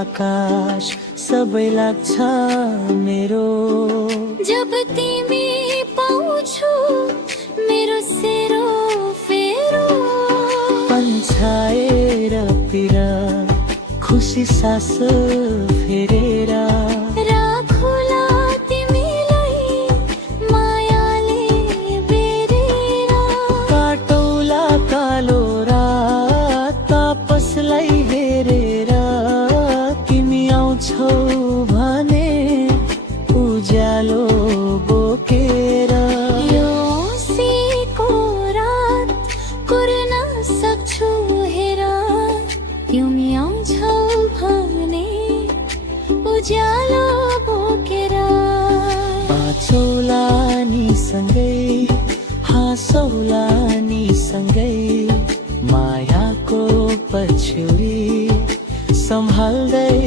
आकाश सबै लाग्छ मेरो। जब तिमी पाउँछु मेरो सेरो फेरो, पन्छाएर पिर खुसी सास फेरेर, राखुला तिमीलाई मायाले बेरेर। काटौला कालो रात तापसलाई हेरेर, तिमी आउँछौ भने उज्यालो बोकेर। यो सीको रात कुर्न सक्छु हेर, तिमी आउँछौ भने उज्यालो बोकेर। बाँचौला नि सँगै हाँसौला नि सँगै, मायाको पछ्यौरी सम्हाल्दै